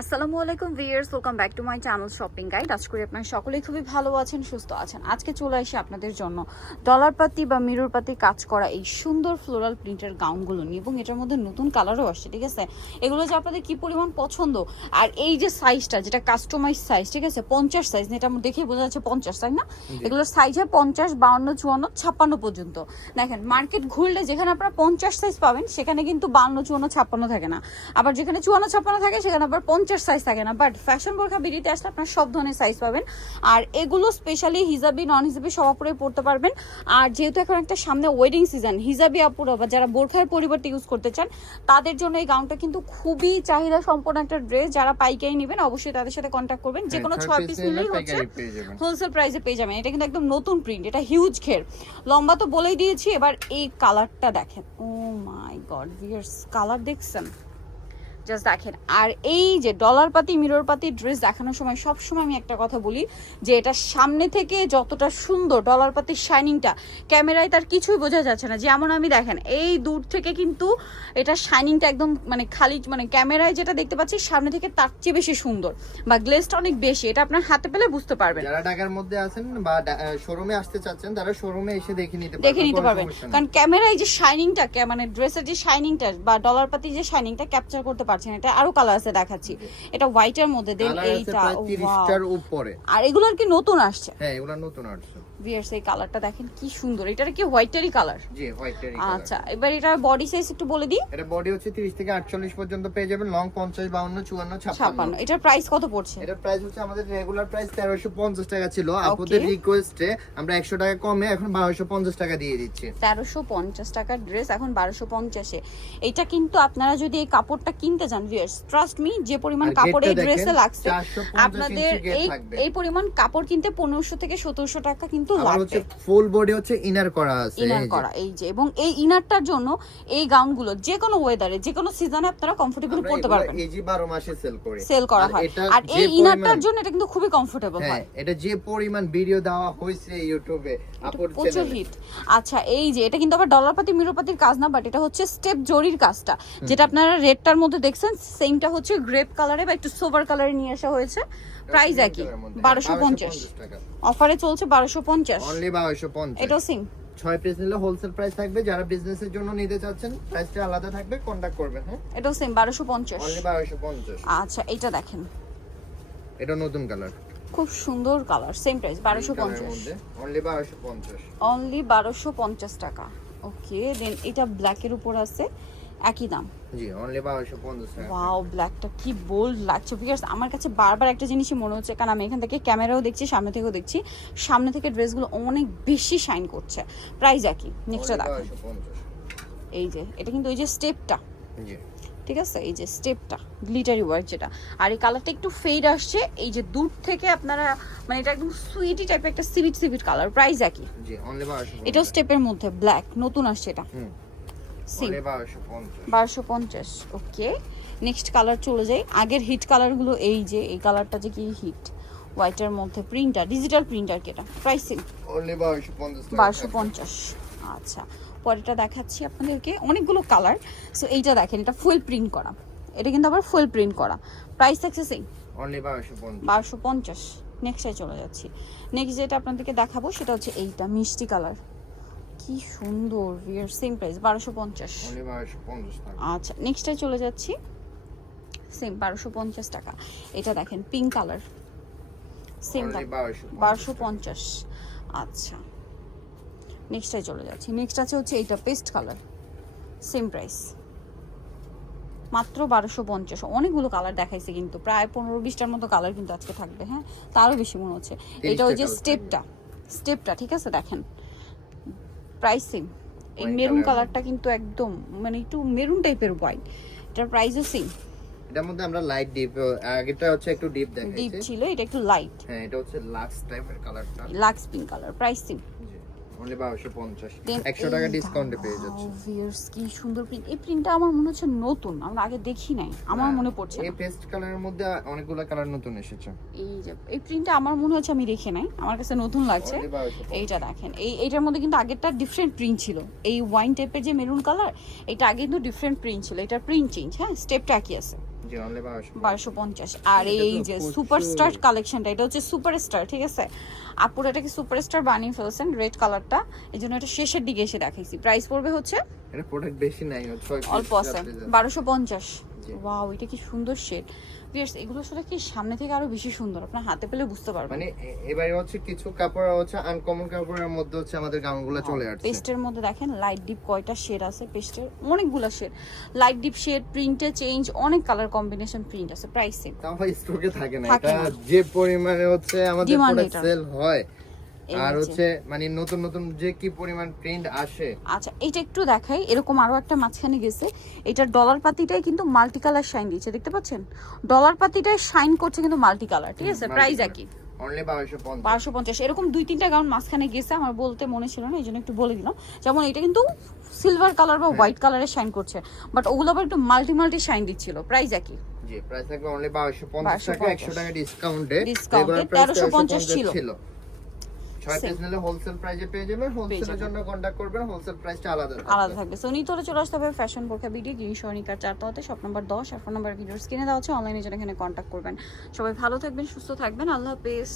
আসসালামু আলাইকুম viewers welcome back to my channel shopping guide আজ করি আপনার সকলেই খুবই ভালো আছেন সুস্থ আছেন। আজকে চলে আসি আপনাদের জন্য ডলার পাতি বা মিরর পাতি কাজ করা এই সুন্দর ফ্লোরাল প্রিন্টের গাউনগুলো নিয়ে এবং এটার মধ্যে নতুন কালারও আসছে ঠিক আছে? এগুলো যে আপনাদের কি পরিমাণ পছন্দ? আর এই যে সাইজটা যেটা কাস্টমাইজ সাইজ ঠিক আছে? পঞ্চাশ সাইজ এটা আমার দেখেই বোঝা যাচ্ছে পঞ্চাশ তাই না? এগুলোর সাইজ হয় পঞ্চাশ বাউন্ন চুয়ান্ন ছাপ্পান্ন পর্যন্ত। দেখেন মার্কেট ঘুরলে যেখানে আপনারা পঞ্চাশ সাইজ পাবেন সেখানে কিন্তু বাউন্ন চুয়ান্ন ছাপ্পান্ন থাকে না। আবার যেখানে চুয়ান্ন ছাপ্পান্ন থাকে সেখানে আবার পঞ্চাশ সাইজ থাকে না বাট ফ্যাশন বোরখা বিডিতে আসলে আপনার সব ধরনের সাইজ পাবেন। আর এগুলো স্পেশালি হিজাবি নন হিজাবি সব আপুরাই পড়তে পারবেন। আর যেহেতু এখন একটা সামনে ওয়েডিং সিজন হিজাবি আপুরা বা যারা বোরখার পরিবর্তে ইউজ করতে চান তাদের জন্য এই গাউনটা কিন্তু খুবই চাহিদা সম্পন্ন একটা ড্রেস যারা পাইকারি নেবেন অবশ্যই তাদের সাথে কন্ট্যাক্ট করবেন। যে কোনো ছয় পিস নিলেই হচ্ছে হোলসেল প্রাইসে পেয়ে যাবেন। এটা কিন্তু একদম নতুন প্রিন্ট এটা হিউজ ঘের। লম্বা তো বলেই দিয়েছি এবার এই কালারটা দেখেন। Oh my god viewers colour দেখছেন? জাস্ট দেখেন। আর এই যে ডলার পাতি মিরর পাতি ড্রেস দেখানোর সময় সব সময় আমি একটা কথা বলি যে এটা সামনে থেকে যতটা সুন্দর ডলার পাতির শাইনিংটা ক্যামেরায় তার কিছুই বোঝা যাচ্ছে না। যেমন আমি দেখেন এই দূর থেকে কিন্তু এটা শাইনিংটা একদম মানে খালি মানে ক্যামেরায় যেটা দেখতে পাচ্ছি সামনে থেকে তার চেয়ে বেশি সুন্দর বা গ্লেসটা অনেক বেশি। এটা আপনার হাতে পেলে বুঝতে পারবেন। যারা ঢাকার মধ্যে আছেন বা শোরুমে আসতে চাচ্ছেন তারা শোরুমে এসে দেখে নিতে পারবেন দেখে নিতে পারবেন। কারণ ক্যামেরায় যে শাইনিংটা মানে ড্রেসের যে শাইনিংটা বা ডলার পাতি যে শাইনিংটা ক্যাপচার করতে পারছেন। এটা আরও কালার আছে দেখাচ্ছি। এটা হোয়াইটের মধ্যে দেন এইটা 30 টার উপরে। আর এগুলো আর কি নতুন আসছে? হ্যাঁ এগুলা নতুন আসছে। ভিয়ার্স এই কালারটা দেখেন কি সুন্দর। এটা কি হোয়াইটেরই কালার? জি টেরি আচ্ছা এবার বডি সাইজ একটু বলে দিই। এটা বডি হচ্ছে 30 থেকে 48 পর্যন্ত পেয়ে যাবেন লং 50 52 54 ছাপ্পান্ন। 56 এটার প্রাইস কত পড়ছে? এটার প্রাইস হচ্ছে আমাদের রেগুলার প্রাইস 1350 টাকা ছিল। আপনাদের রিকোয়েস্টে আমরা 100 টাকা কমে এখন 1250 টাকা দিয়ে দিচ্ছি। তেরোশো পঞ্চাশ টাকার ড্রেস এখন বারোশো পঞ্চাশে। এটা কিন্তু আপনারা যদি এই কাপড়টা কিনতে চান ভিয়ার্স ট্রাস্ট মি যে পরিমাণ কাপড় এই ড্রেসে লাগছে আপনাদের এই এই পরিমাণ কাপড় কিনতে পনেরোশো থেকে সতেরোশো টাকা কিন্তু আবার লাগবে হচ্ছে ফুল বডি হচ্ছে ইনার করা আছে ইনার এই করা এই যে এবং এই ইনারটার জন্য এই গাউনগুলো যে কোনো ওয়েদারে যে কোনো সিজনে আপনারা কমফোর্টেবল পরতে পারবেন। এই যে 12 মাসে সেল করি। সেল করা হয়। আর এই ইনারটার জন্য এটা কিন্তু খুবই কমফোর্টেবল হ্যাঁ হয়। এটা যে পরিমাণ ভিডিও দেওয়া হয়েছে ইউটিউবে আপুর প্রচুর হিট আচ্ছা এই যে এটা কিন্তু আবার ডলার পাতি মিরোপাতির কাজ না বাট এটা হচ্ছে স্টেপ জরির কাজটা। যেটা আপনারা রেডটার মধ্যে দেখছেন সেমটা হচ্ছে গ্রেপ কালারে বা একটু সোভার কালারে নিয়ে আসা হয়েছে। প্রাইস একই বারোশো পঞ্চাশ টাকা। অফারে চলছে বারোশো পঞ্চাশ। অনলি 1250 এটাও সিম ছয় পিস নিলে হোলসেল প্রাইস থাকবে যারা বিজনেসের জন্য নিতে চাচ্ছেন প্রাইসটা আলাদা থাকবে কন্টাক্ট করবেন হ্যাঁ? এটাও সেম বারোশো পঞ্চাশ। অনলি 1250 আচ্ছা এটা দেখেন। এটা নতুন কালার খুব সুন্দর কালার সেম প্রাইস বারোশো পঞ্চাশ। মধ্যে অনলি 1250 অনলি বারোশো পঞ্চাশ টাকা। ওকে দেন এটা ব্ল্যাকের উপর আছে একই দাম। জি অনলি 1250 টাকা। ওয়াও ব্ল্যাকটা কি বোল্ড লাগছে। বিকজ আমার কাছে বারবার একটা জিনিসই মনে হচ্ছে কারণ আমি এখান থেকে ক্যামেরাও দেখছি সামনে থেকেও দেখছি। সামনে থেকে ড্রেসগুলো অনেক বেশি শাইন করছে। প্রাইস একই নেক্সটটা দেখেন 1250 এই যে এটা কিন্তু এই যে স্টেপটা জি। ঠিক আছে? এই যে স্টেপটা গ্লিটারি ওয়ার্ক যেটা। আর এই কালারটা একটু ফেড আসছে। এই যে দূর থেকে আপনারা মানে এটা একদম সুইটি টাইপের একটা সিভিট সিভিট কালার প্রাইস একই। জি অনলি 1250 এটাও স্টেপের মধ্যে ব্ল্যাক নতুন আসছে এটা। বারোশো পঞ্চাশ। ওকে। নেক্সট কালার চলে যাই। আগের হিট কালারগুলো এই যে এই কালারটা যে কি হিট হোয়াইটের মধ্যে প্রিন্টার ডিজিটাল প্রিন্টার কেটা প্রাইসিং অনলি 1250 টাকা। বারোশো পঞ্চাশ আচ্ছা। পরেরটা দেখাচ্ছি আপনাদেরকে। অনেকগুলো কালার সো এইটা দেখেন এটা ফুল প্রিন্ট করা। এটা কিন্তু আবার ফুল প্রিন্ট করা। প্রাইস থাকছে সেই অনলি 1250 বারোশো পঞ্চাশ। নেক্সটে চলে যাচ্ছি। নেক্সট যেটা আপনাদেরকে দেখাবো সেটা হচ্ছে এইটা মিষ্টি কালার কি সুন্দর ভিয়ার সেম প্রাইস বারোশো পঞ্চাশ। অনলি 1250 টাকা। আচ্ছা নেক্সটে চলে যাচ্ছি। সেম বারোশো পঞ্চাশ টাকা। এটা দেখেন পিঙ্ক কালার সেম অনলি 1250 বারোশো পঞ্চাশ আচ্ছা। নেক্সটে চলে যাচ্ছি। নেক্সট আছে হচ্ছে এইটা পেস্ট কালার সেম প্রাইস মাত্র বারোশো পঞ্চাশ। অনেকগুলো কালার দেখাইছে কিন্তু প্রায় পনেরো বিশটার মতো কালার কিন্তু আজকে থাকবে হ্যাঁ? তারও বেশি মনে হচ্ছে। এটা ওই যে স্টেপটা স্টেপটা ঠিক আছে? দেখেন। প্রাইস সেম এই মেরুন কালারটা কিন্তু একদম মানে একটু মেরুন টাইপের হোয়াইট এটার প্রাইসও সেম এটার মধ্যে আমরা লাইট ডিপ আগেটা হচ্ছে একটু ডিপ ডিপ দেখাইছে। ছিল এটা একটু লাইট হ্যাঁ এটা হচ্ছে লাক্স টাইপের কালারটা lux pink colour price same only 1250 100 টাকা ডিসকাউন্টে পেয়ে যাচ্ছে। viewers, কি সুন্দর প্রিন্ট এই প্রিন্টটা আমার মনে হচ্ছে নতুন আমরা আগে দেখি নাই আমার মনে পড়ছে এই পেস্ট কালারের মধ্যে অনেকগুলো কালার নতুন এসেছে। এই যে এই প্রিন্টটা আমার মনে হচ্ছে আমি দেখে নাই আমার কাছে নতুন লাগছে। এইটা দেখেন এই এইটার মধ্যে কিন্তু আগেরটা ডিফারেন্ট প্রিন্ট ছিল। এই ওয়াইন টাইপের যে মেরুন কালার এটা আগে কিন্তু ডিফারেন্ট প্রিন্ট ছিল এটা প্রিন্ট চেঞ্জ হ্যাঁ স্টেপটা একই আছে। বারোশো পঞ্চাশ আর এই যে। সুপারস্টার কালেকশনটা এটা হচ্ছে সুপারস্টার ঠিক আছে আপুর এটাকে সুপারস্টার বানিয়ে ফেলছেন রেড কালারটা এই জন্য এটা শেষের দিকে এসে দেখাইছি প্রাইস পড়বে হচ্ছে অল্প আছে। বারোশো পঞ্চাশ। ওয়াও এটা কি সুন্দর শেড। ভিউয়ার্স এগুলো আসলে কি সামনে থেকে আরও বেশি সুন্দর? আপনার হাতে পেলে বুঝতে পারবেন। মানে এবারে হচ্ছে কিছু কাপড় হচ্ছে আনকমন কাপড়ের মধ্যে হচ্ছে আমাদের গাউনগুলো চলে আসছে। পেস্টের মধ্যে দেখেন লাইট ডিপ কয়টা শেড আছে পেস্টের অনেকগুলো শেড। লাইট ডিপ শেড প্রিন্টে চেঞ্জ অনেক কালার কম্বিনেশন প্রিন্ট আছে প্রাইস সেম তাও স্টকে থাকে না এটা যে পরিমাণে হচ্ছে আমাদের প্রোডাক্ট সেল হয় আর হচ্ছে। মানে নতুন নতুন যে কি পরিমাণ প্রিন্ট আসে। আচ্ছা এটা একটু দেখাই এরকম আরও একটা মাঝখানে গেছে। এটার ডলার পাতিটাই কিন্তু মাল্টি কালার শাইন দিচ্ছে দেখতে পাচ্ছেন? ডলার পাতিটাই শাইন করছে কিন্তু মাল্টি কালার ঠিক আছে? প্রাইস একই। অনলি এরকম দুই তিনটা গাউন মাঝখানে গেছে আমার বলতে মনে ছিল না এই জন্য একটু বলে দিলাম। যেমন এটা কিন্তু সিলভার কালার বা হোয়াইট কালারের শাইন করছে বাট ওগুলো আবার একটু মাল্টি মাল্টি শাইন দিচ্ছিল প্রাইস একই। জি প্রাইস থাকবে অনলি টাকা 1250 একশো টাকা ডিসকাউন্টে এ। 1350 ছিল। ছয় Same. পিস নিলে হোলসেল প্রাইসে পেয়ে যাবেন। হোলসেলের জন্য কন্ট্যাক্ট করবেন হোলসেল প্রাইসটা আলাদা থাকবে। আলাদা থাকবে। সো চলে আসতে হবে ফ্যাশন বোরখা বিডি গ্রিন সরণিকার চারতলাতে শপ নাম্বার দশ আর ফোন নাম্বার ভিডিওর স্ক্রিনে দেওয়া আছে অনলাইনে এখানে করবেন। সবাই ভালো থাকবেন সুস্থ থাকবেন। আল্লাহ হাফেজ।